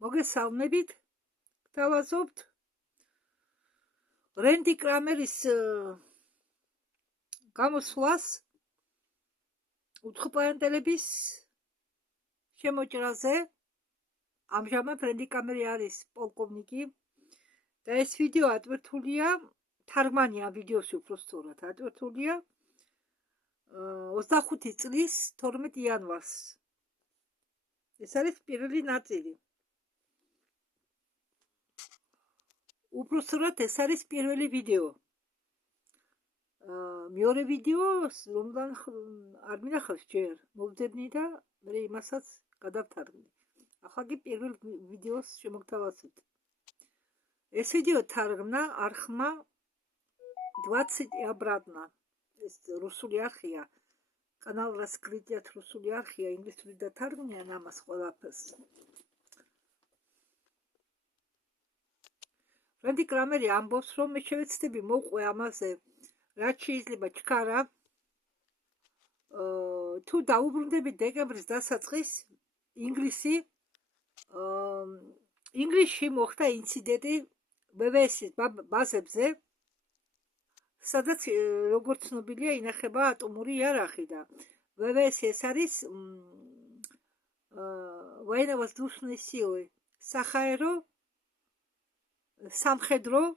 მოგესალმებით, გთავაზობთ რენდი კრამერის გამოსვლას უცხოპარენტელების შემოჭრაზე. ამჟამად რენდი კრამერი არის პოლკოვნიკი და ეს ვიდეო ატვირთულია, თარგმანი ამ ვიდეოს უფრო სწორად ატვირთულია 25 წლის 12 იანვარს. ეს არის პირველი ნაწილი. უფრო სწორად ეს არის პირველი ვიდეო. მეორე ვიდეოს რომლან არ მინახავს ჯერ, მოვძებნი და მე იმასაც გადავთარგმნი. ახლა კი პირველ ვიდეოს შემოგთავაზებთ. ეს ვიდეო თარგმნა არხმა 20 обратно. ეს რუსული არხია. კანალ раскрытият რუსული არხია, ინგლისური დათარგმნიან ამას ყველაფერს. რენდი კრამერი ამბობს, რომ მე შევეცდები მოვყვე ამაზე, რაც შეიძლება ჩქარა. თუ დაუბრუნდები დეკემბრის დასაწყის ინგლისში მოხდა ინციდენტი BBS-ის ბაზებზე, სადაც როგორც ცნობილია ინახება ატომური იარაღი და BBS ეს არის военно-воздушные силы, საჰაერო სამხედრო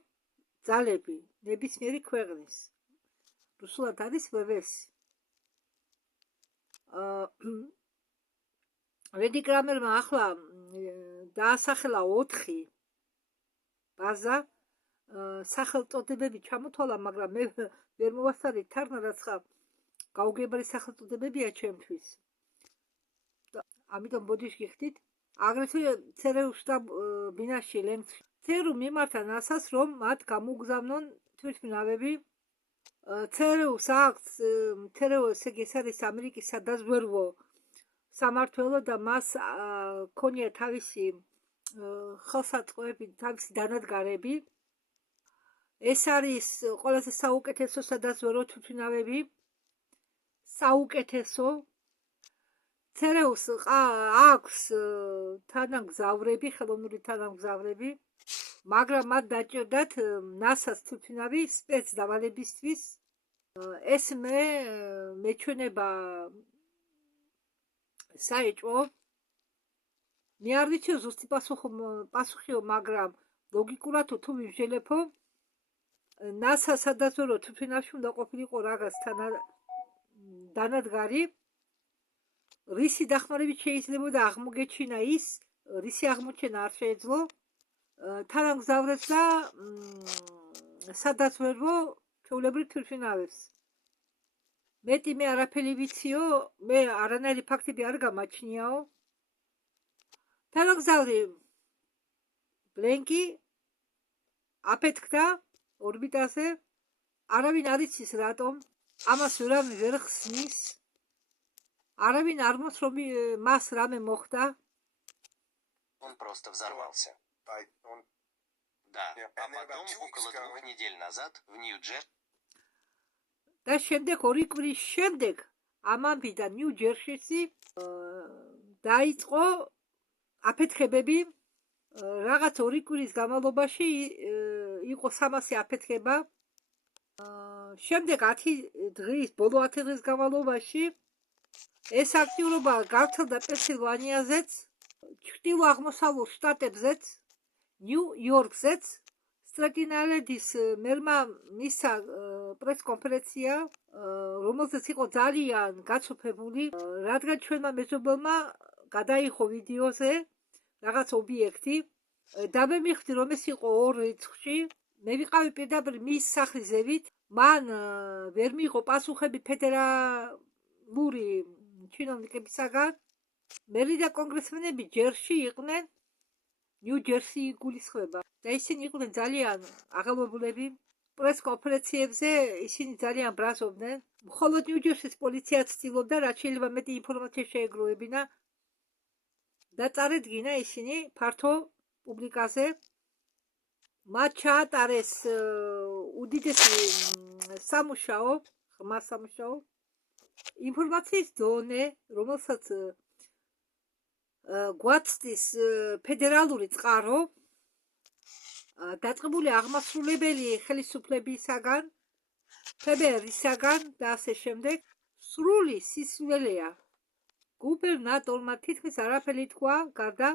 ძალები ნებისმიერი ქვეყნის. რუსულად არის BBS. რენდი კრამერმა ახლა დაასახელა 4 ბაზა, სახელწოდებები ჩამოთვალა, მაგრამ მე ვერ მოვასწარი თარგმნა, რაც ხა გაუგებარი სახელწოდებებია ჩემთვის. ამიტომ ბოდიში გიხდით. აგრეთვე ЦРУ შტაბ ბინაში ლენქს ЦРУ მიმართა ნასას, რომ მათ გამოგზავნონ თვითმფრინავები. ЦРУ-ს აქვს ეს არის ამერიკის სადაზვერვო სამართველო და მას ქონია თავისი ხელსაწყოები, თავისი დანადგარები. ეს არის ყველაზე საუკეთესო სადაზვერვო თვითმფრინავები. საუკეთესო. ЦРУ-ს აქვს თანამგზავრები, ხელოვნური თანამგზავრები, მაგრამ მათ დაჭირდათ ნასას თვითმფრინავი სპეცდავალებისთვის. ეს მეჩვენება საეჭვო. მე არ ვიცი ზუსტი პასუხიო, მაგრამ ლოგიკურად თუ ვიმსჯელებო, ნასა სადაზვერვო თვითმფრინავში უნდა ყოფილიყო რაღაც დანადგარი. რისი დახმარებით შეიძლებოდა აღმოგეჩინა ის, რისი აღმოჩენა არ შეეძლო თანამგზავრებს და სადაზვერვო ჩვეულებრივ თვითმფრინავებს. მეტი მე არაფერი ვიციო, მე არანაირი ფაქტები არ გამაჩნიაო. თანამგზავრი ბლენკი აფეთქდა ორბიტაზე, არავინ არ იცის რატომ, ამას ვერავინ ვერ ხსნის. Аравин армос, რომ მას რამე მოხდა. Он просто взорвался. Да, а потом около 2 недель назад в Нью-Джерси. და შემდეგ 2 კვირის შემდეგ ამამბიდან ნიუ-ჯერსიში დაიწყო აფეთქებები. რაღაც 2 კვირის განმავლობაში იყო 300 აფეთქება. შემდეგ 10 დღის, ბოლო 10 დღის განმავლობაში ეს აქტიურობა გავრცელდა პენსილვანიაზეც, ჩრდილო-აღმოსავლურ შტატებზეც, ნიუ-იორკზეც. სტრატინალედის მერმა მისცა პრეს-კონფერენცია, რომელზეც იყო ძალიან გაცოფებული, რადგან ჩვენმა მეზობელმა გადაიხო ვიდეოზე რაღაც ობიექტი და მე მივხვდი, რომ ეს იყო 2 რიცხვში. მე ვიყავი პირდაპირ მის სახლის ზევით, მან ვერ მიიღო პასუხები ფედერალური ჩინოვნიკებისაგან. მერი და კონგრესმენები ჯერში იყვნენ, ნიუ-ჯერსი იგულისხმება და ისინი იყვნენ ძალიან აღელვებულები. პრეს-კონფერენციებზე ისინი ძალიან ბრაზობდნენ. მხოლოდ ნიუ-ჯერსის პოლიცია ცდილობდა, რაც შეიძლება მეტი ინფორმაცია შეეგროვებინა და წარედგინა ისინი ფართო პუბლიკაზე. მათ ჩაატარეს უდიდესი სამუშაო, ღრმა სამუშაო. ინფორმაციის დონე, რომელსაც გვაცდის ფედერალური წყარო დაწყებული აღმასრულებელი ხელისუფლებისაგან, ფებერისაგან და ასე შემდეგ სრული სისულელეა. გუბერნატორმა თითქმის არაფერი თქვა გარდა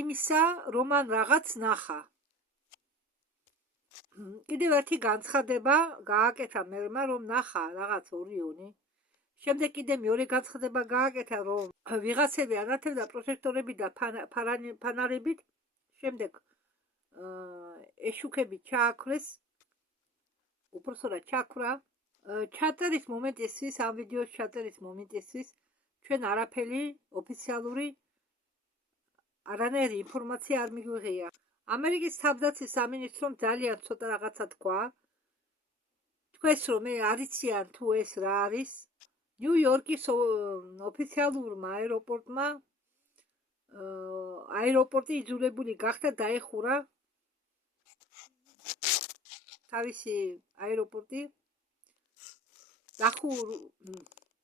იმისა, რომ მან რაღაც ნახა. კიდევ ერთი განცხადება გააკეთა მერმა, რომ ნახა რაღაც ორიონი. შემდეგ კიდე მეორე განცხადება გააკეთა, რომ ვიღაცები ანათებდა პროჟექტორები და ფანარებით. შემდეგ ეშუქები ჩააქრეს, უпростоრად ჩაქრა. ჩატერის მომენტისთვის, ამ ვიდეოს ჩატერის მომენტისთვის ჩვენ არაფერი ოფიციალური არანაირი ინფორმაცია არ მიგვიღია. ამერიკის თავდაცვის სამინისტრომ ძალიან ცოტა რაღაცა თქვა. თქვეს, რომ არიციან თუ ეს რა არის. ნიუ-იორკის ოფიციალურმა აეროპორტმა აეროპორტი იძულებული გახდა დაეხურა თავისი აეროპორტი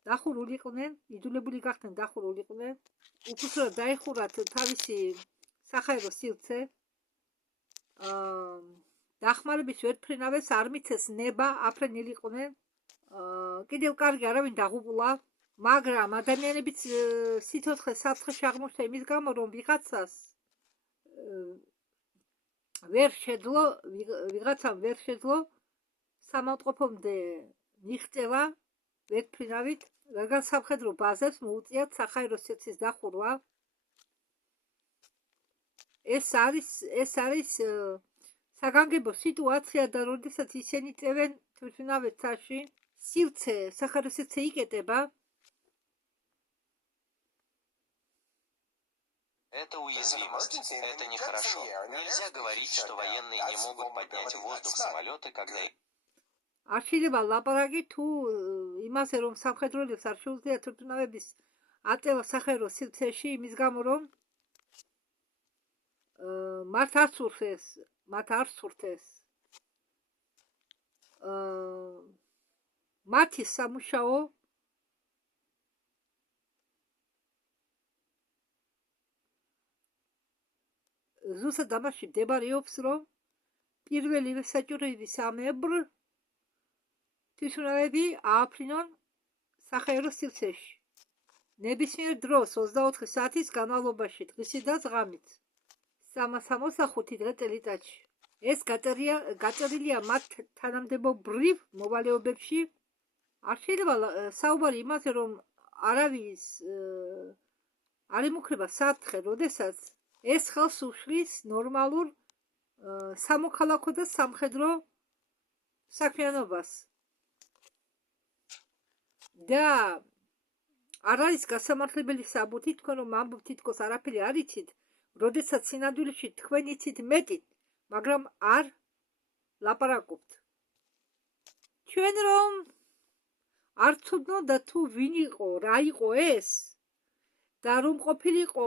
დახურულიყვნენ, იძულებული გახდნენ დახურულიყვნენ, უпростоრად დაეხურათ თავისი საჰაერო სივრცე. დახმარების ვერტფრინავეს არ მიცეს ნება, აფრენილიყვნენ. კიდევ კარგი არავინ დაღუპულა, მაგრამ ადამიანებიც სიცოცხლე-საფრთხეში აღმოჩნდა იმის გამო, რომ ვიღაცამ ვერ შეძლო სამავტყოფომდე მიღწევა ვერტფრინავით, რადგან სამხედრო ბაზებს მოუწიათ საჰაერო სივრცის დახურვა. ეს არის საგანგებო სიტუაცია და როდესაც ისინი წევენ თვითმფრინავის ცაში, საჰაერო სივრცე იკეტება. Это уязвимость, это нехорошо. Нельзя говорить, что военные не могут поднять в воздух самолеты, когда... არ შეიძლება ლაპარაკი თუ იმაზე, რომ სამხედროებს არ შეუძლიათ თვითმფრინავების აწევა საჰაერო სივრცეში, იმის გამო, რომ მათ არ სურთეს მათი სამუშაო ზუსტად ამაში მდებარეობს, რომ პირველივე საჭიროების ამებრ თვითმფრინავები ააფრინონ საჰაერო სივრცეში. ნებისმიერ დროს 24 საათის განმავლობაში, დღისი და ღამით. 365 დღე წელიწადში. ეს გაწერილია მათ თანამდებობრივ მოვალეობებში. არ შეიძლება საუბარი იმაზე, რომ არავის არ იმუქრება საფრთხე, როდესაც ეს ხელს უშლის ნორმალურ სამოქალაქო და სამხედრო საქმიანობას. და არ არის გასამართლებელი საბუთი თქვენ, რომ ამბობთ თითქოს არაფერი არ იცით, როდესაც სინამდვილეში თქვენ იცით მეტი, მაგრამ არ ლაპარაკობთ. ჩვენ რომ არ ცუდნოდა თუ ვინ იყო, რა იყო ეს და რომ ყოფილიყო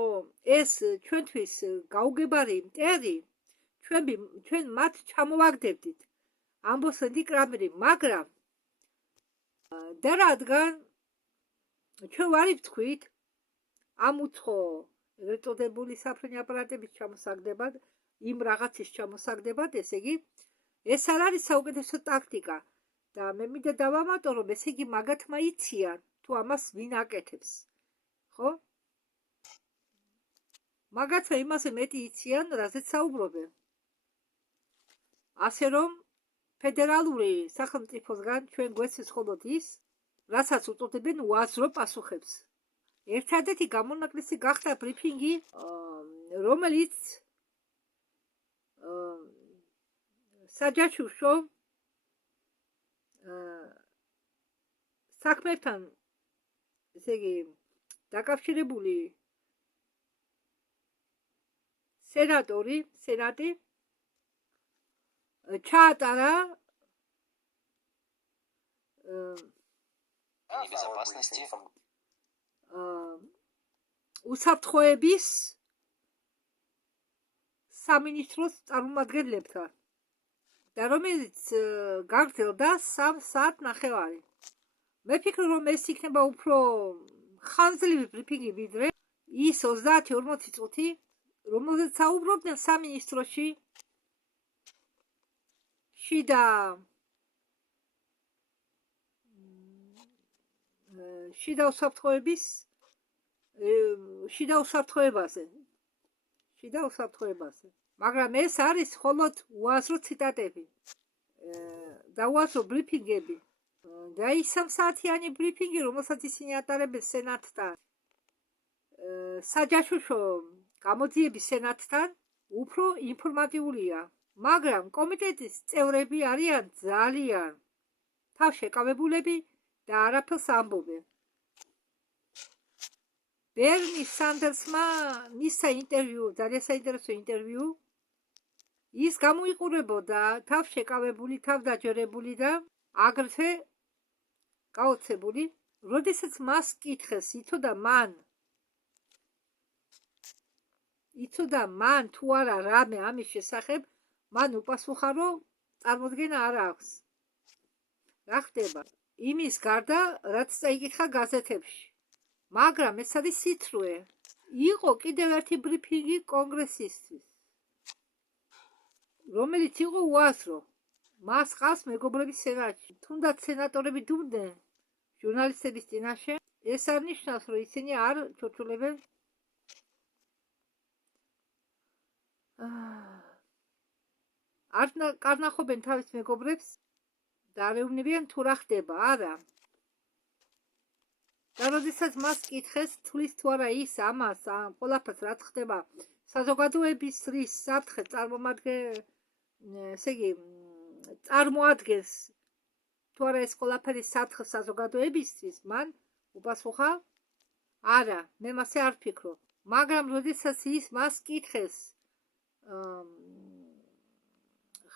ეს ჩვენთვის გაუგებარი მტერი, ჩვენ მათ ჩამოვაგდებდით. ამბობს ენდი კრამერი, მაგრამ და რადგან ჩვენ ვარ ვთქვით ამ უცხო ეგრეთ წოდებული საფრენი აპარატების ჩამოსაგდებად, იმ რაღაცის ჩამოსაგდებად, ესე იგი, ეს არ არის საუკეთესო ტაქტიკა და მე მინდა დავამატო, რომ ესე იგი მაგათმა იციან თუ ამას ვინ აკეთებს. ხო? მაგათმა იმაზე მეტი იციან, რაზეც საუბრობენ. ასე რომ ფედერალური სახელმწიფოსგან ჩვენ გვესცეს მხოლოდ ის, რასაც უწოდებენ უაზრო პასუხებს. ერთადერთი გამონაკლისი გახდა ბრიფინგი, რომელიც საჯაჭვო საქმეებთან, ესე იგი, დაკავშირებული სენატი ჩაატარა безопасности უსაფრთხოების სამინისტროს წარმომადგენლებთან და რომელიც გაგრძელდა 3 საათნახევარი. მე ფიქრობ, რომ ეს იქნება უფრო ხანძლივი ბრიფინგი ვიდრე ის 30-40 წუთი, რომელზეც საუბრობდნენ სამინისტროში შიდა უსაფრთხოებაზე. მაგრამ ეს არის მხოლოდ უაზრო ციტატები და უაზრო ბრიფინგები და ის 3 საათიანი ბრიფინგი, რომელსაც ისინი ატარებენ სენატთან, საჯაშუშო გამოძიების სენატთან, უფრო ინფორმატიულია. მაგრამ კომიტეტის წევრები არიან ძალიან თავშეკავებულები და არაფერს ამბობენ. ბერნი სანდერსმა მისცა ინტერვიუ, ძალიან საინტერესო ინტერვიუ. ის გამოიყურებოდა თავშეკავებული, თავდაჯერებული და აგრეთვე გაოცებული, როდესაც მას კითხეს, იცოდა მან თუ არა რამე ამის შესახებ, მან უპასუხა, რომ წარმოდგენა არ აქვს. რა ხდება? იმის გარდა, რაც წაიკითხა გაზეთებში. მაგრამ ეს არის სიცრუე. იყო კიდევ ერთი ბრიფინგი კონგრესისთვის, რომელიც იყო უაზრო. მას ყავს მეგობრები სენატში. თუნდაც სენატორები დუმდნენ ჟურნალისტების წინაშე, ეს არ ნიშნავს, რომ ისინი არ ჩორჩულებენ არ ნახობენ თავის მეგობრებს და არ ეუბნებიან თუ რა ხდება, არა. და როდესაც მას კითხეს, თulis თუ არა ის ამას, ამ ყველაფერს რაც ხდება საზოგადოების რის საფრთხე წარმოადგენს თუ არა ეს ყველაფერი საფრთხე საზოგადოებისთვის, მან უპასუხა, არა, მე მასე არ ვფიქრობ. მაგრამ როდესაც ის მას კითხეს,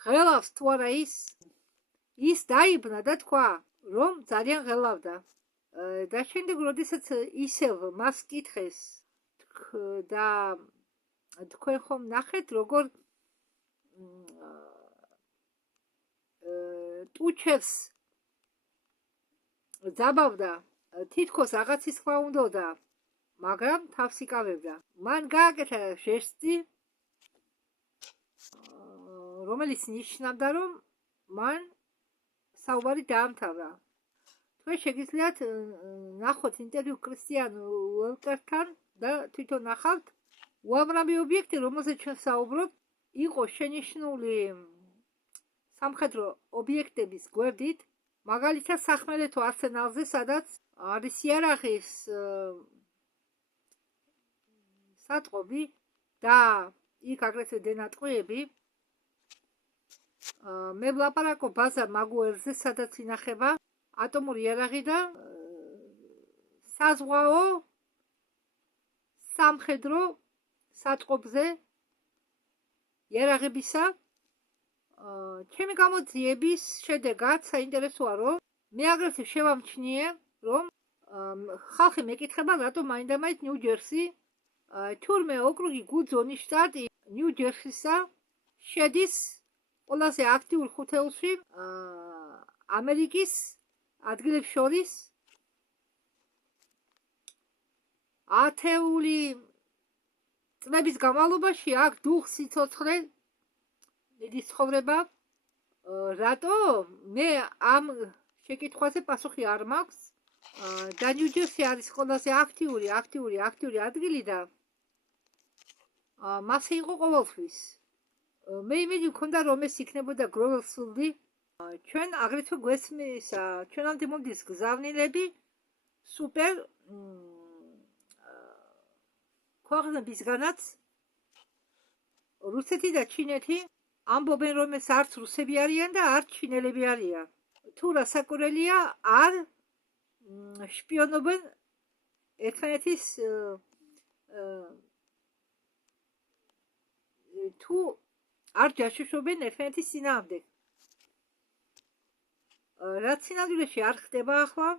ღელავს თუ არა ის დაიბნა და თქვა, რომ ძალიან ღელავდა. და შემდეგ როდესაც ისევ მას კითხეს და თქვენ ხომ ნახეთ, როგორ ტუჩევს ძაბავდა, თითქოს რაღაცის ხმა უნდოდა, მაგრამ თავს იკავებდა. მან გააკეთა ჟესტი, რომელიც ნიშნავდა, რომ მან საუბარი დაამთავრა. თქვენ შეგიძლიათ ნახოთ ინტერვიუ კრისტიან უელკერთან და თვითონ ნახავთ უამრავი ობიექტი, რომელზეც ჩვენ საუბრობთ, იყო შენიშნული სამხედრო ობიექტების გვერდით, მაგალითად სახმელეთო არსენალზე, სადაც არის იარაღის სატყობი და იქ აგრეთვე დენატყვიები. მე ვლაპარაკობ ბაზარ მაგუერზე, სადაც ინახება ატომური იარაღი და საზღვაო სამხედრო სატყობზე იარაღებისა. ჩემი გამოძიების შედეგად საინტერესოა, რომ მე აგრეთვე შევამჩნიე, რომ ხალხი მეკითხება, რატომ მაინდამაინც ნიუ-ჯერსი, თურმე ოკრუგი გუდზონის შტატი ნიუ-ჯერსისა შედის ყველაზე აქტიურ ხუთეულში ამერიკის ადგილებს შორის. ათეული წლების განმავლობაში აქ დუხს სიცოცხლე მიდის ცხოვრება. რატო? მე ამ შეკითხვაზე პასუხი არ მაქვს. და ნიუ-ჯერსი არის ყველაზე აქტიური ადგილი და მასე იყო ყოველთვის. მე იმედი მქონდა, რომ ეს იქნებოდა გროველსულდი. ჩვენ აგრეთვე გვესმის ჩვენამდე მომდის გზავნილები სუპერ ქვეყნებისგანაც. რუსეთი და ჩინეთი ამბობენ, რომ ეს არც რუსები არიან და არც ჩინელები არიან. თუ რასაკვირველია, არ შპიონობენ ერთმანეთის თუ არ ჯაშუშობენ ერთმანეთის წინააღმდეგ. რაც სინამდვილეში არ ხდება ახლა,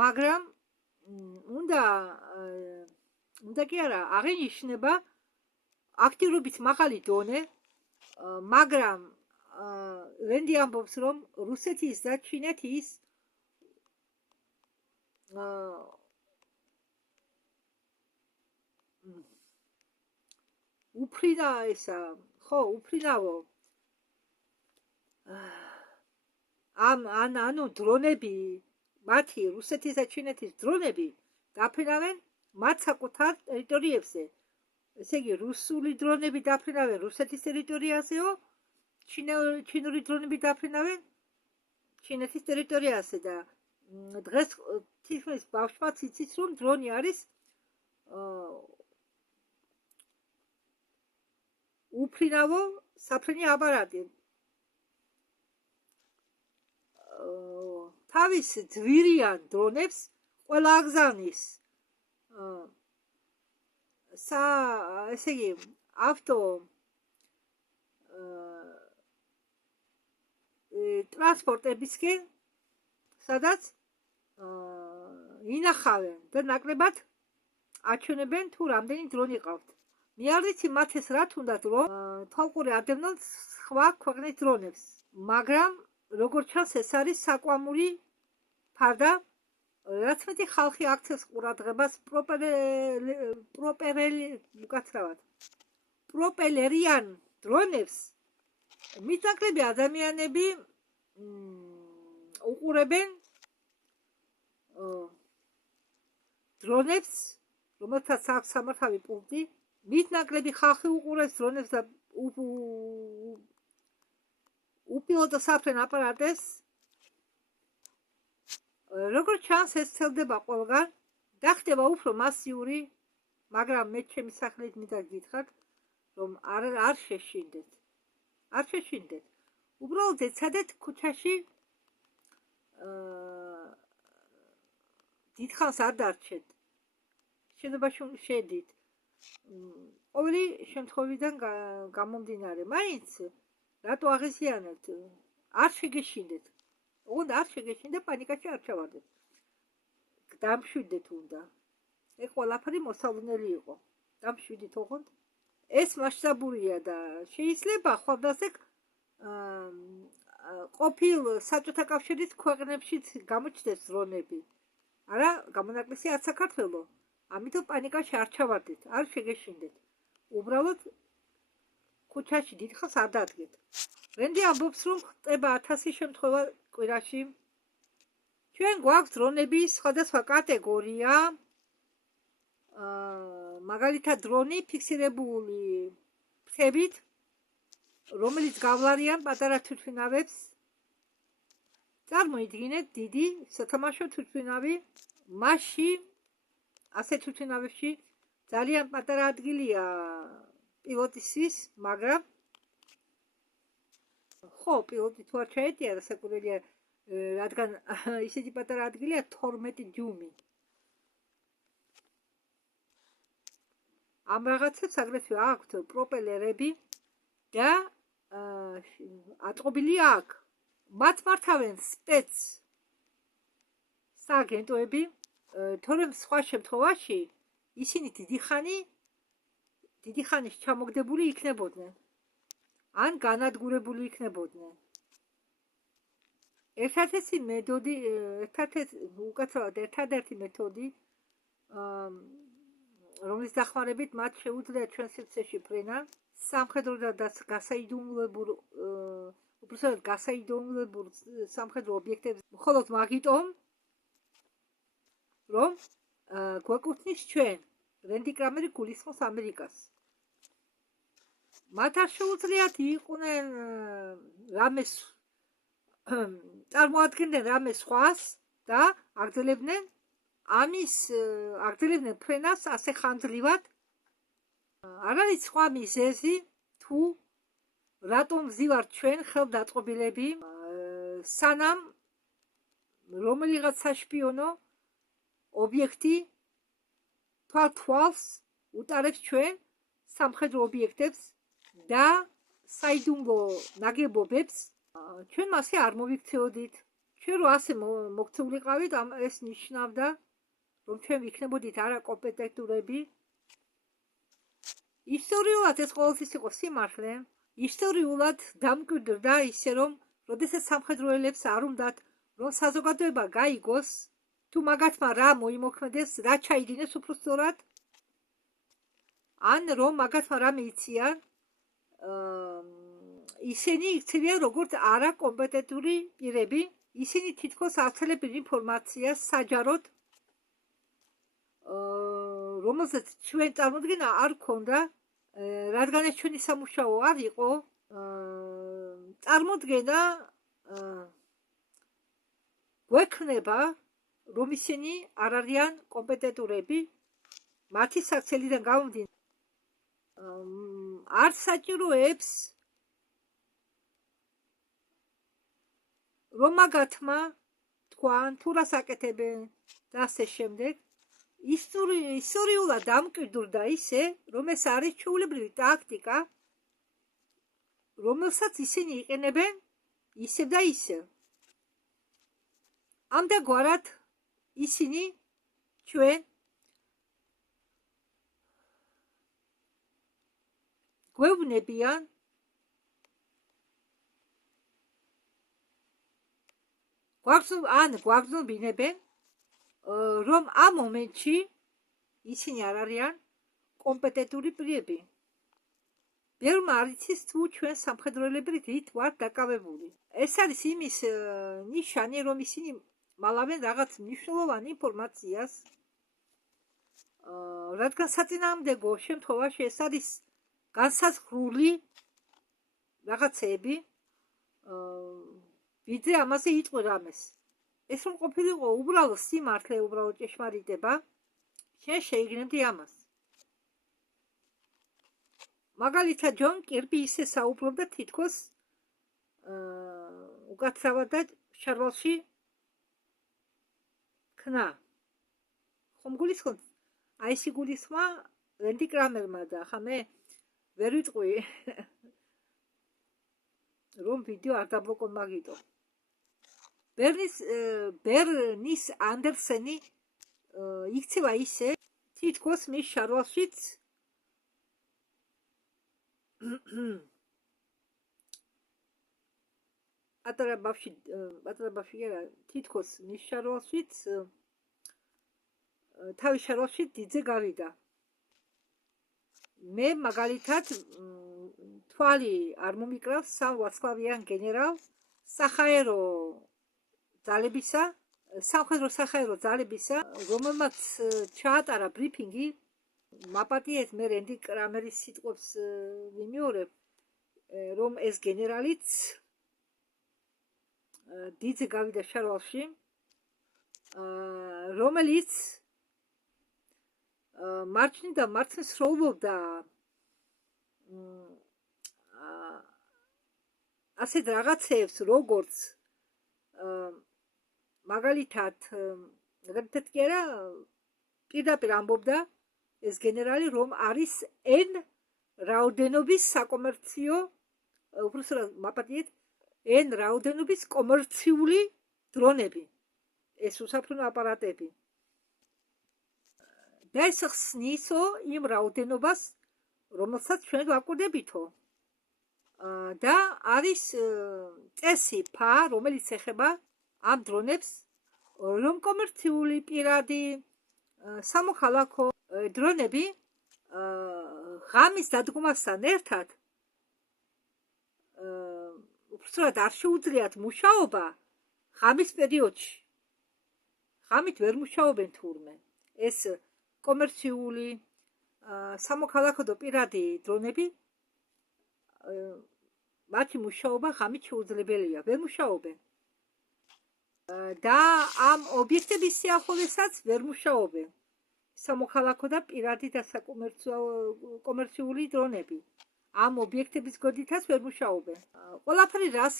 მაგრამ უნდა კი არა, აღინიშნება აქტიურობის მაღალი დონე, მაგრამ რენდი ამბობს, რომ რუსეთის და ჩინეთის უფრინა ესა, ხო, უფრინავო. ანუ დრონები, მათი რუსეთის და ჩინეთის დრონები დაფრინავენ მათ საკუთარ ტერიტორიებზე. ესე იგი, რუსული დრონები დაფრინავენ რუსეთის ტერიტორიაზეო, ჩინური დრონები დაფრინავენ ჩინეთის ტერიტორიაზე და დღეს თითქმის ბავშვებიც იცის, რომ დრონი არის უფრინავო საფრენი აპარატი. თავის ძვირიან დრონებს ყველა აგზავნის ესე იგი ავტო ტრანსპორტებისკენ, სადაც ინახავენ და ნაკლებად აჩვენებენ თუ რამდენი დრონი ყავთ. მე არ ვიცი მათ ეს რა თუნდაც რომ თვალყური ადევნონ სხვა ქვეყნის დრონებს, მაგრამ როგორც ჩანს ეს არის საკვამური ფარდა, რაც მეტი ხალხი აქცევს ყურადღებას პროპელერიან დრონებს, მისაკლები ადამიანები უყურებენ დრონებს, რომელთაც აქვს სამართავი პუნქტი, მისაკლები ხალხი უყურებს დრონებს და უპილოტო საფრენ აპარატებს. როგორც ჩანს, ეს ცელდება ყველგან და ხდება უფრო მასიური, მაგრამ მე ჩემი სახელით მინდა გითხრათ, რომ არ შეშინდეთ. არ შეშინდეთ. უბრალოდ ეცადეთ ქუჩაში დიდხანს არ დარჩეთ. შენობაში შედით. ყოველი შემთხვევიდან გამომდინარე, მაინც რატო აღიზიანებთ? არ შეგეშინდეთ. ოღონდ არ შეგეშინდეთ, პანიკაში არ ჩავარდეთ. დამშვიდეთ უნდა. ეს ყველაფერი მოსალოდნელი იყო. დამშვიდით ოღონდ. ეს მასშტაბურია და შეიძლება ხვალდასე ყოფილ საბჭოთა კავშირის ქვეყნებშიც გამოჩნდეს დრონები. არა, გამონაკლისი არც საქართველო. ამიტომ პანიკაში არ ჩავარდეთ, არ შეგეშინდეთ. უბრალოდ ქუჩაში დიდხანს არ დადგეთ. რენდი ამბობს, რომ ხდება 1000 შემთხვევა კვირაში. ჩვენ გვაქვს დრონების სხვადასხვა კატეგორია. მაგალითად დრონი ფიქსირებული ფრთებით, რომელიც გავლარიან პატარა თვითმფრინავებს. წარმოიდგინეთ დიდი სათამაშო თვითმფრინავი, მასში ასე თვითმფრინავებში ძალიან პატარა ადგილია პილოტისთვის, მაგრამ ხო, პილოტი თუ არ ჩაეტია, საკურველია, რადგან ისეთი პატარა ადგილია 12 დიუმი. ამ რაღაცებს აგრეთვე აქვთ პროპელერები და ატყობილი აქვს. მათ მართავენ სააგენტოები, თორემ სხვა შემთხვევაში ისინი დიდი ხანის ჩამოგდებული იქნებოდნენ. ან განადგურებული იქნებოდნენ. ერთადერთი მეთოდი, რომლის დახმარებით მათ შეუძლიათ ჩვენ სივრცეში ფრენა, სამხედრო და გასაიდუმლებულ სამხედრო ობიექტებზე, მხოლოდ მაგიტომ, რომ გვეკუთვნის ჩვენ, რენდი კრამერი გულისხმობს ამერიკას. მათ არ შეუძლიათ იყვნენ წარმოადგენდნენ რამე სხვას და აგრძელებდნენ ფრენას ასე ხანძრივად. არ არის სხვა მიზეზი თუ რატომ ვზივართ ჩვენ ხელდაწყობილები, სანამ რომელიღაც საშპიონო ობიექტი თვალს უტარებს ჩვენ სამხედრო ობიექტებს და საიდუმლო ნაგებობებს. ჩვენ მასე არ მოვიქცეოდით. ჩვენ რო ასე მოქცეულიყავით, ეს ნიშნავდა, რომ ჩვენ ვიქნებოდით არაკომპეტენტურები. ისტორიულად ეს ყოველთვის იყო სიმართლე. ისტორიულად დამკვიდრდა ისე, რომ როდესაც სამხედროელებს არ უნდათ, რომ საზოგადოება გაიგოს, თუ მაგათმა რა მოიმოქმედეს, რა ჩაიდინეს უფრო სწორად, ან რომ მაგათმა რამე იციან, ისინი იქცევიან როგორც არაკომპეტენტური პირები, ისინი თითქოს ავრცელებენ ინფორმაციას საჯაროდ, რომელსაც ჩვენ წარმოდგენა არ გქონდა, რადგან ეს ჩვენი სამუშაო არ იყო, წარმოდგენა გვექნება, რომ ისინი არ არიან კომპეტენტურები, მათი საქციელიდან გამომდინარე, არ საჭიროებს რომ მაგათმა თქვან თუ რას აკეთებენ და ასე შემდეგ, ისტორიულად დამკვიდრდა ისე, რომ ეს არის ჩვეულებრივი ტაქტიკა, რომელსაც ისინი იყენებენ ისევ და ისევ. ამდაგვარად ისინი ჩვენ გვეუბნებიან, გვაგრძნობინებენ, რომ ამ მომენტში ისინი არ არიან კომპეტენტური პირები. ბევრმა არ იცის თუ ჩვენ სამხედროელები რით ვართ დაკავებული. ეს არის იმის ნიშანი, რომ ისინი მალავენ რაღაც მნიშვნელოვან ინფორმაციას, რადგან საწინააღმდეგო შემთხვევაში ეს არის განსაზღვრული რაღაცები, ვიდრე ამაზე იტყვი რამეს. ეს რომ ყოფილიყო უბრალოდ სიმართლე, უბრალოდ ჭეშმარიტება, შენ შეიგნებდი ამას. მაგალითად, ჯონ კირბი ისე საუბრობდა თითქოს უკაცრავად და შარვალში ქნა. ხომ გულისხმობ? აი ეს გულისხმა რენდი კრამერმა და ხა მე ვერ ვიტყვი რომ ვიდეო არ დაბლოკონ მაგიტო. ბერნის ანდერსენი იქცევა ისე, თითქოს მის შარვალშიც პატარა ბავშვი არა, თითქოს მის შარვალშიც თავის შარვალში დიდზე გავიდა. მე მაგალითად თვალი არ მომიკრავს სამვარსკვლავიან გენერალ სამხედრო საჰაერო ძალებისა, რომელმაც ჩაატარა ბრიფინგი. მაპატიეთ მე რენდი კრამერის სიტყვებს ვიმეორებ, რომ ეს გენერალიც დიდზე გავიდა შარვალში, რომელიც მარჯვნიდან მარცხნივ სრულობდა ასეთ რაღაცებს, როგორც მაგალითად კი არა, პირდაპირ ამბობდა ეს გენერალი, რომ არის N რაოდენობის საკომერციო, უბრალოდ მაპატიეთ, N რაოდენობის კომერციული დრონები, ეს უსაფრთხო აპარატები. და ეს ხსნისო იმ რაოდენობას, რომელსაც ჩვენ ვაკვირდებითო. და არის წესი ფა, რომელიც ეხება ამ დრონებს, რომ კომერციული პირადი სამოქალაქო დრონები ღამის დადგომასთან ერთად უბრალოდ არ შეუძლიათ მუშაობა ღამის პერიოდში. ღამით ვერ მუშაობენ თურმე. ეს კომერციული სამოქალაქო და პირადი დრონები მათი მუშაობა ღამით შეუძლებელია, ვერ მუშაობენ. და ამ ობიექტების სიახლოვესაც ვერ მუშაობენ სამოქალაქო და პირადი და საკომერციული დრონები. ამ ობიექტების გოდითაც ვერ მუშაობენ. ყველაფერი რაც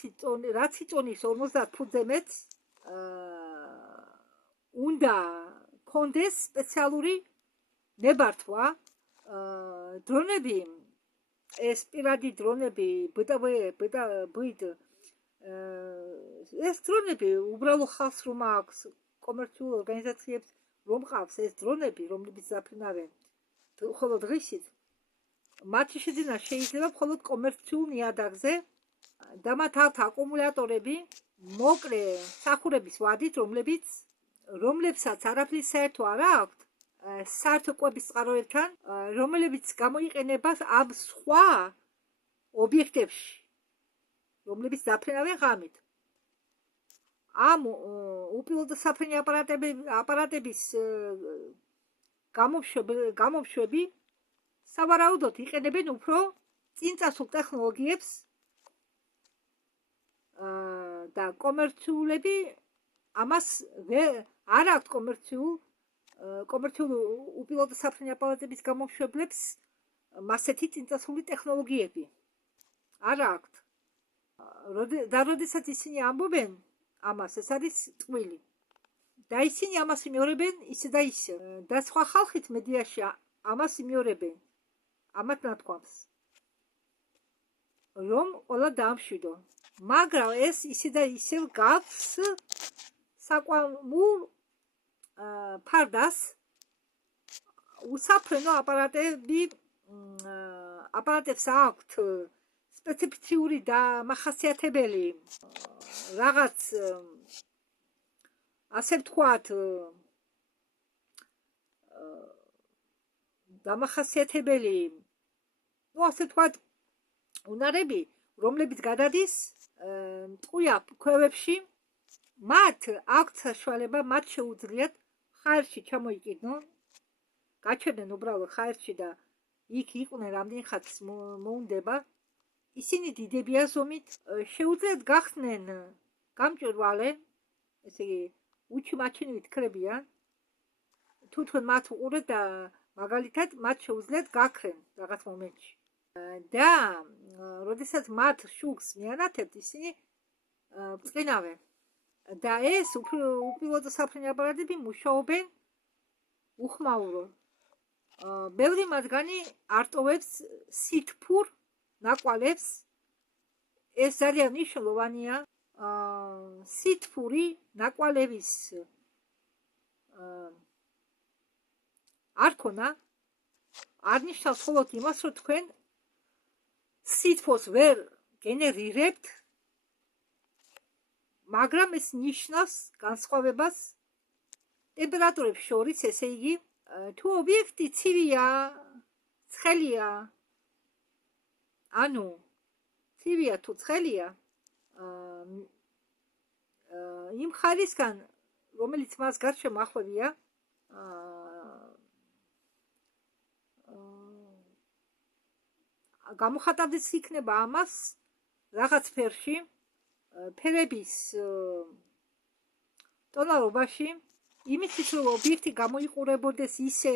იწონის 50 ფუტზე მეტს, უნდა კონდეს სპეციალური ნებართვა. დრონები, ეს პირადი დრონები, ეს დრონები უბრალოდ ხალხს რომ აქვს, კომერციულ ორგანიზაციებს რომ ყავს ეს დრონები, რომლებიც დაფრინავენ ხოლო დღისით, მათი შეძენა შეიძლება მხოლოდ კომერციულ ნიადაგზე და მათ აქვთ აკუმულატორები მოკლე სახურების ვადით, რომლებსაც არაფრის საერთო არ აქვთ საერთო კვების წყაროებთან, რომლებიც გამოიყენება ამ სხვა ობიექტებში, რომლებიც დაფრენავენ ღამით. ამ უპილოტო საფრენი აპარატების გამოშვები სავარაუდოდ იყენებენ უფრო წინწასულ ტექნოლოგიებს და კომერციულები ამას არ აქვთ კომერციულ უპილოტო საფრენი აპარატების გამოშვებლებს მასეთი წინწასული ტექნოლოგიები არ აქვთ. და როდესაც ისინი ამბობენ ამას, ეს არის ტყვილი. და ისინი ამას იმეორებენ ისე და ისე. და სხვა ხალხით მედიაში ამას იმეორებენ. ამათ ნათქვამს. რომ ყველა დაამშვიდო. მაგრამ ეს ისე და ისე გავს საკვამურ ფარდას უსაფრენო აპარატებს აქვთ სპეციფიკური დამახასიათებელი რაღაც ასე ვთქვათ დამახასიათებელი ასე ვთქვათ უნარები, რომლებიც გადადის ტყვია ქვევებში, მათ აქვთ საშუალება, მათ შეუძლიათ ხაერში ჩამოიკიდნონ, გაჩერდნენ უბრალოდ ხაერში და იქ იყვნენ რამდენი ხანს მოუნდება. ისინი დიდებია ზომით, შეუძლიათ გახსნენ გამჭვირვალე, ესე იგი უჩი-მაჩინივით ქრებიან, თვითონ მათ უყურეთ და მაგალითად მათ შეუძლიათ გაქრენ რაღაც მომენტში. და როდესაც მათ შუქს მიანათებთ, ისინი ბრწყინავენ. და ეს უპილოტო საფრენი აპარატები მუშაობენ უხმაურო. ბევრი მათგანი არტოვებს სითფურ ნაკვალებს. ეს ძალიან მნიშვნელოვანია. სითფური ნაკვალების არ ქონა არ ნიშნავს მხოლოდ იმას, რომ თქვენ სითფოს ვერ გენერირებთ, მაგრამ ეს ნიშნავს განსხვავებას ტემპერატურებს შორის, ესე იგი, თუ ობიექტი ცივია, ცხელია, ანუ ცივია თუ ცხელია, იმ ხარისგან, რომელიც მას გარშემო ახვევია, გამოხატავდეს იქნება ამას რაღაც ფერში, ფერების ტონალობაში, იმისთვის რომ ობიექტი გამოიყურებოდეს ისე,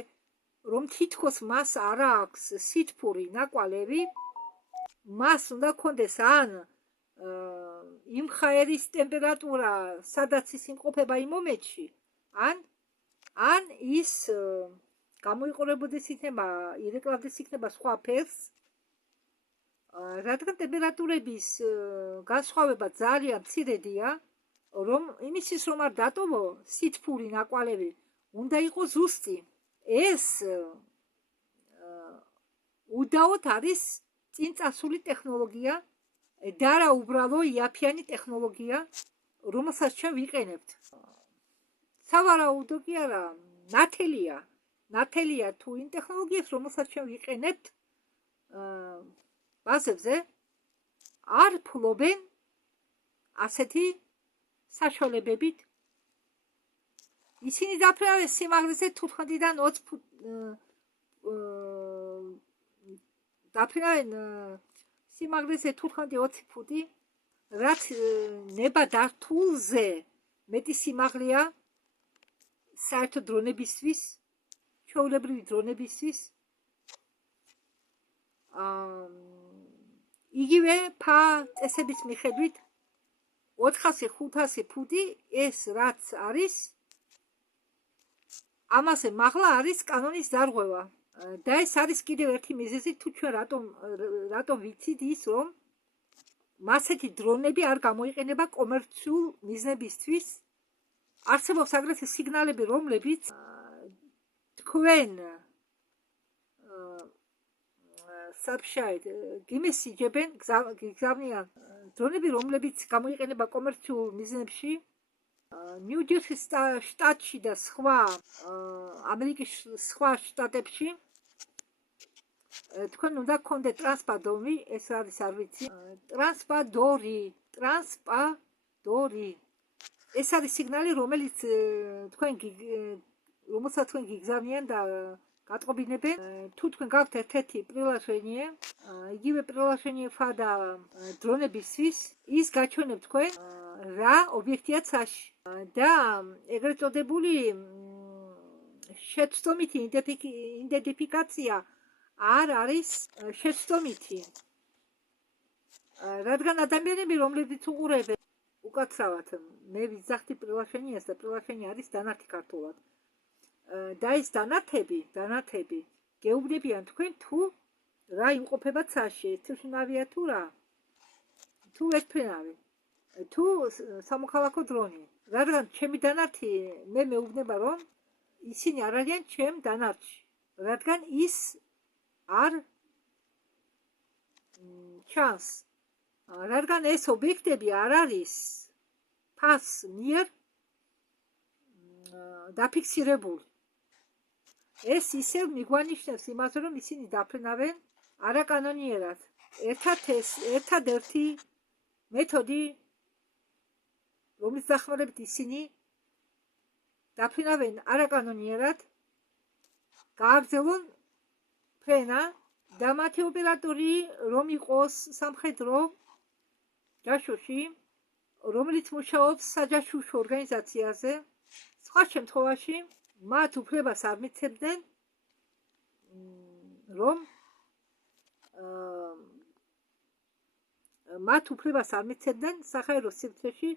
რომ თითქოს მას არ აქვს სითფური ნაკვალები, მას უნდა ქონდეს ან იმ ხაერის ტემპერატურა, სადაც ის იმყოფება იმ მომენტში, ან ის გამოიყურებოდეს იქნება, ირეკლავდეს იქნება სხვა ფერს, რადგან ტემპერატურების განსხვავება ძალიან მცირედია, რომ იმისთვის რომ არ დატოვო სითფური ნაკვალები, უნდა იყოს ზუსტი. ეს უდაოდ არის წინწასული ტექნოლოგია და არა უბრალო იაფიანი ტექნოლოგია, რომელსაც ჩვენ ვიყენებთ. სავარაუდო კი არა, ნათელია თუ იმ ტექნოლოგიას, რომელსაც ჩვენ ვიყენებთ ბაზებზე, არ ფლობენ ასეთი საშუალებებით. ისინი დაფრინავენ სიმაღლეზე 15-დან 20 დაფრინავენ სიმაღლეზე 15-20 ფუტი, რაც ნებადართულზე მეტი სიმაღლეა საერთო დრონებისთვის, ჩვეულებრივი დრონებისთვის. იგივე წესების მიხედვით 400-500 ფუტი ეს რაც არის, ამაზე მაღლა არის კანონის დარღვევა. და ეს არის კიდევ ერთი მიზეზი, თუ ჩვენ რატომ ვიცით ის, რომ მასეთი დრონები არ გამოიყენება კომერციულ მიზნებისთვის. არსებობს აგრეთვე სიგნალები, რომლებიც თქვენ საბშაით გიმესიჯებენ, გიგზავნიან დრონები, რომლებიც გამოიყენება კომერციულ მიზნებში, ნიუ-ჯერსის შტატში და სხვა ამერიკის სხვა შტატებში თქვენ უნდა გქონდეთ ტრანსპადორი, ეს არის არ ვიცი, ტრანსპადორი. ეს არის სიგნალი, რომელიც რომელსაც თქვენ გიგზავნიან და გატყობინებენ. თუ თქვენ გაქვთ ერთ-ერთი პრილაშენიე, იგივე პრილაშენიება და დრონებისთვის, ის გაჩვენებს თქვენ რა ობიექტია ცაში და ეგრეთ წოდებული შეცდომითი იდენტიფიკაცია არ არის შეცდომითი. რადგან ადამიანები, რომლებიც უყურებენ უკაცრავად, მე ვიზახდი პრილაშენიას და პრილაშენი არის დანართი ქართულად. და ეს დანართები გეუბნებიან თქვენ თუ რა იმყოფება ცაში, თვითმფრინავია თუ რა, თუ ერთფრინავი, თუ სამოქალაქო დრონი. რადგან ჩემი დანართი მე მეუბნება რომ ისინი არ არიან ჩემ დანართში, რადგან ის არ ჩანს. რადგან ეს ობიექტები არ არის ფას მიერ დაფიქსირებული. ეს ისევ მიგვანიშნებს იმაზე, რომ ისინი დაფრინავენ არაკანონიერად. ერთადერთი მეთოდი, რომლის დახმარებით ისინი დაფრინავენ არაკანონიერად, გააგრძელონ ფრენა და მათი ოპერატორი რომ იყოს სამხედრო ჯაშუში, რომელიც მუშაობს საჯაშუშო ორგანიზაციაზე, სხვა შემთხვევაში მათ უფლებას არ მიცემდნენ რომ საჰაერო სივრცეში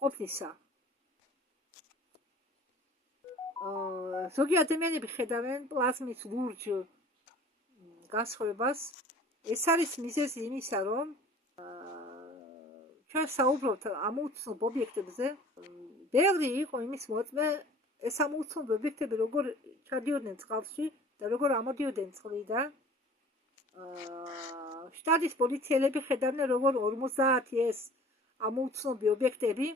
ყოფნისა. ზოგი ადამიანები ხედავენ პლაზმის ლურჯ განსხვავებას. ეს არის მიზეზი იმისა, რომ ჩვენ საუბრობთ ამ უცნობ ობიექტებზე. ბევრი იყო იმის მოწმე, ეს ამ უცნობ ობიექტები როგორ ჩადიოდნენ წყალში და როგორ ამოდიოდნენ წყლიდან. შტატის პოლიციელები ხედავდნენ, როგორ 50 ეს ამ უცნობი ობიექტები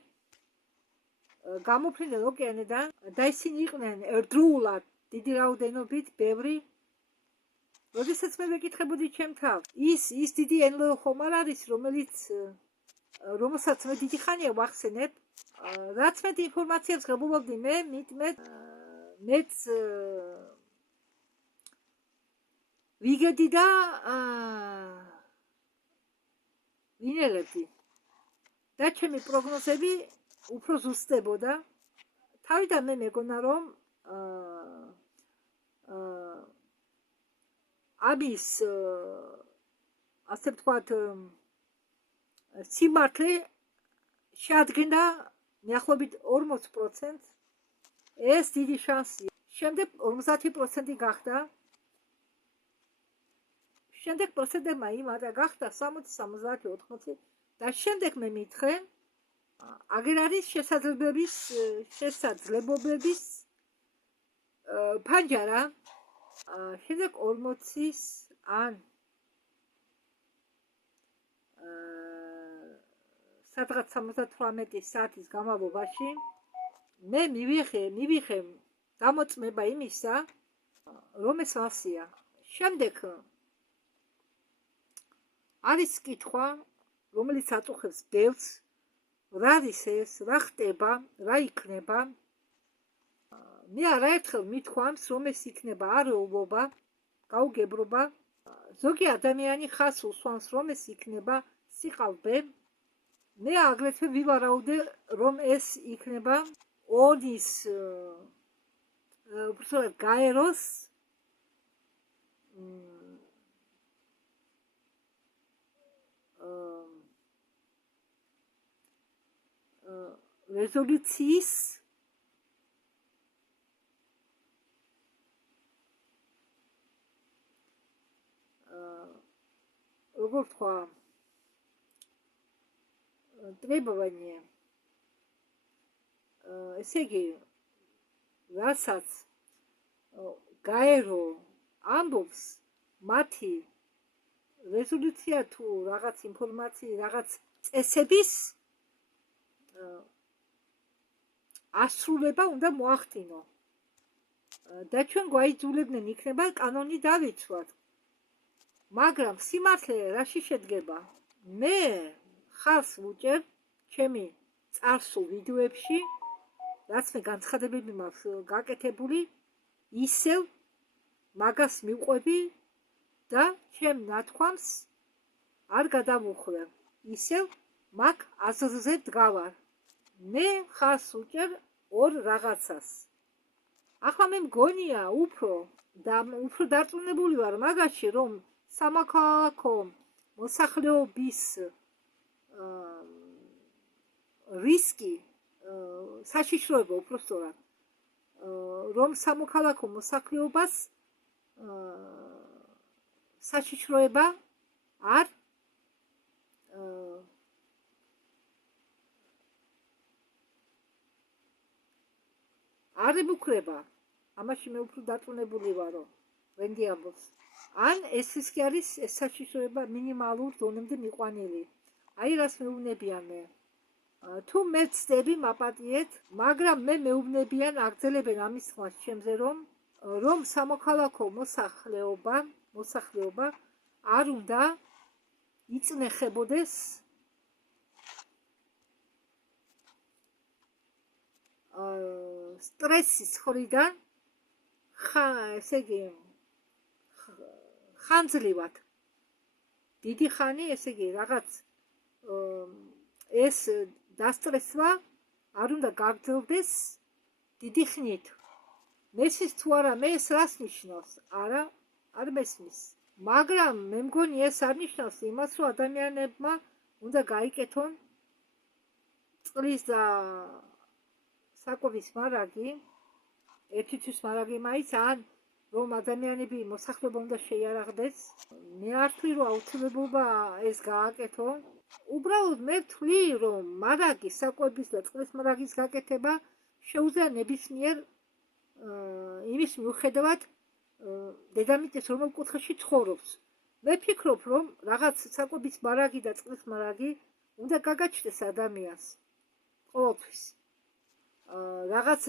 გამოფრინდნენ ოკეანიდან და ისინი იყვნენ ერთდროულად დიდი რაოდენობით ბევრი. როდესაც მე ვეკითხებოდი ჩემ თავს, ის დიდი NLO ხომ არ არის, რომელსაც მე დიდი ხანია ვახსენებ, რაც მეტი ინფორმაციას ღებულობდი მე, მეც ვიგედი და ვინერებდი. და ჩემი პროგნოზები უფრო ზუსტდებოდა. თავიდან მე მეგონა, რომ ამის ასე ვთქვათ სიმართლე შეადგენდა მიახლოებით 40%. ეს დიდი შანსია. შემდეგ 50% გახდა. შემდეგ პროცედურა იმადა გახდა 60, 70, 80 და შემდეგ მე მითხრე, აგერ არის შესაძლებლობების ფანჯარა. შემდეგ 40-ის ან სადღაც 78 საათის განმავლობაში მე მივიღე გამოწმება იმისა, რომ ეს მასია. შემდეგ არის კითხვა, რომელიც აწუხებს ბევრს, რა არის ეს, რა ხდება, რა იქნება. მე არაერთხელ მithქვამს, რომ ეს იქნება არეულობა, გაუგებრობა. ზოგი ადამიანი ხას უსვამს, რომ ეს იქნება სიყალბე. მე აგრეთვე ვივარაუდე, რომ ეს იქნება ონის უბრალოდ გაეროს რეზოლუციის როგორ ვთქვა требование. ესე იგი, რასაც გაერო ამბობს, მათი რეზოლუცია თუ რაღაც ინფორმაცია, რაღაც წესების ასრულება უნდა მოახდინო. და ჩვენ გვაიძულებდნენ იქნება კანონი დავიცვათ. მაგრამ სიმართლე რაში შედგება? მე ხალხს ვუჭერ ჩემი წარსულ ვიდეოებში, რაც მე განცხადებები მაქვს გაკეთებული, ისევ მაგას მივყვები და ჩემ ნათქვამს არ გადავუხვევ. ისევ მაგ აზრზე დგავარ. მე ხალხს ვუჭერ ორ რაღაცას. ახლა მე მგონია უფრო დარწმუნებული ვარ მაგაში, რომ სამოქალაქო მოსახლეობის რისკი, საშიშროება უпростоრად, რომ სამოქალაქო მოსახლეობას საშიშროება არ ემუქრება. ამაში მე უფრო დარწმუნებული ვარო, ვენდი ამბობს. ან ეს რისკი არის, ეს საშიშროება მინიმალურ დონემდე მიყვანილი. აი რას მეუბნებიან მე. თუ მე ვწდები მაპატიეთ, მაგრამ მე მეუბნებიან, აგრძელებენ ამის თქმას ჩემზე, რომ სამოქალაქო მოსახლეობა არ უნდა იწნეხებოდეს სტრესის ხრიდან, ესე იგი ხანძლივად. დიდი ხანი, ესე იგი რაღაც ეს დასტრესვა არ უნდა გაგრძელდეს დიდი ხნით. მესმის თუ არა, მე ეს რას ნიშნავს? არა, არ მესმის. მაგრამ მე მგონი ეს არ ნიშნავს იმას, რომ ადამიანებმა უნდა გაიკეთონ წყლის და საკვების მარაგი, ერთითვის მარაგი მაინც, ან რომ ადამიანები მოსახლეობა უნდა შეიარაღდეს. მე არ ვთვლი, რომ აუცილებლობა ეს გააკეთო. უბრალოდ მე ვთვლი, რომ მარაგი, საკვების და წყლის მარაგის გაკეთება შეუძლია ნებისმიერ იმის მიუხედავად დედამიწის რომელ კუთხეში ცხოვრობს. მე ვფიქრობ, რომ რაღაც საკვების მარაგი და წყლის მარაგი უნდა გაგაჩნდეს ადამიანს ყოველთვის. რაღაც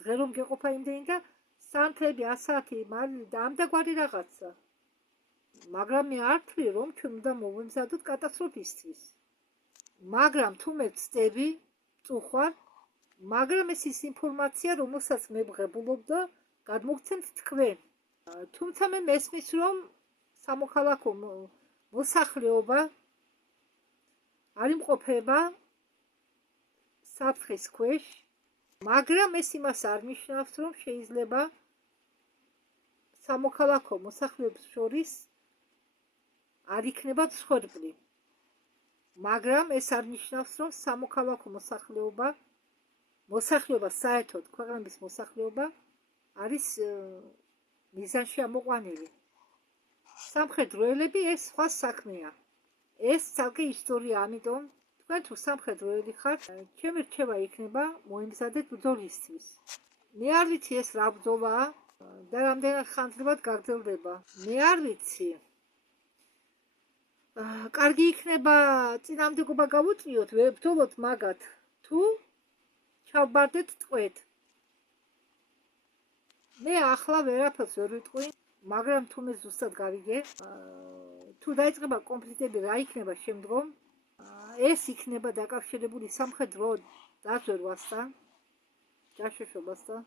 დღე რომ გეყოფა იმდენი და სანთლები, ასათი, მარილი და ამდაგვარი რაღაცა. მაგრამ მე არ ვთვლი, რომ ჩვენ უნდა მოვემზადოთ კატასტროფისთვის. მაგრამ თუ მე ვწდები, წუხვარ, მაგრამ ეს ის ინფორმაცია, რომელსაც მე ვღებულობ და გადმოგცემთ თქვენ. თუმცა მე მესმის, რომ სამოქალაქო მოსახლეობა არ იმყოფება საფრთხის ქვეშ, მაგრამ ეს იმას არ ნიშნავს, რომ შეიძლება სამოქალაქო მოსახლეობის შორის არ იქნება ცხოვრებული. მაგრამ ეს არ ნიშნავს, რომ სამოქალაქო მოსახლეობა საერთოდ ქვეყნების მოსახლეობა არის მიზანში ამოყვანილი. სამხედროელები ეს სხვა საქმეა. ეს ცალკე ისტორია, ამიტომ თქვენ თუ სამხედროელი ხართ, ჩემი რჩევა იქნება მოემზადეთ ბრძოლისთვის. მე არ ვიცი ეს რა ბრძოლაა და რამდენად ხანძრებად გაგრძელდება. მე არ ვიცი. კარგი იქნება წინამდებობა გავუწიოთ, ვებრძოლოთ მაგათ, თუ ჩავბარდეთ ტყვედ. მე ახლა ვერაფერს ვერ ვიტყვი, მაგრამ თუ მე ზუსტად გავიგე, თუ დაიწყება კონფლიქტები, რა იქნება შემდგომ, ეს იქნება დაკავშირებული სამხედრო დაზვერვასთან, ჯაშუშობასთან,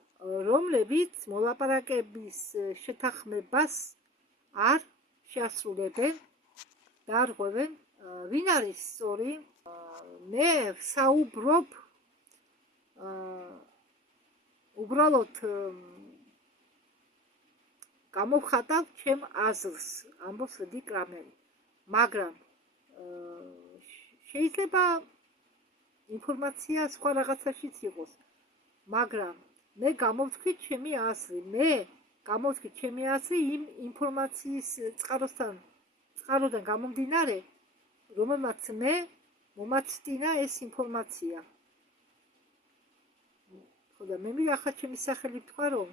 რომლებიც მოლაპარაკების შეთანხმებას არ შეასრულებენ და არ ღვევენ. ვინ არის სწორი? მე ვსაუბრობ უბრალოდ გამოვხატავ ჩემ აზრს, ამბობს ლედი კრამერი. მაგრამ შეიძლება ინფორმაცია სხვა რაღაცაშიც იყოს. მაგრამ მე გამოვთქვი ჩემი აზრი. იმ ინფორმაციის წყაროდან გამომდინარე, რომელმაც მე მომაცდინა ეს ინფორმაცია. ხოდა მე ახლა ჩემი სახელით ვთქვა, რომ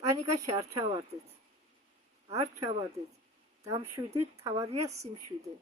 პანიკაში არ ჩავარდეთ. დამშვიდით, თავარია სიმშვიდე.